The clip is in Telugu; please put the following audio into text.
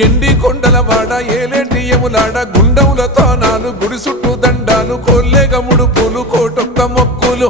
ఎండి కొండల వాడ ఏలేటియములాడ గుండవుల తానాలు గుడి చుట్టూ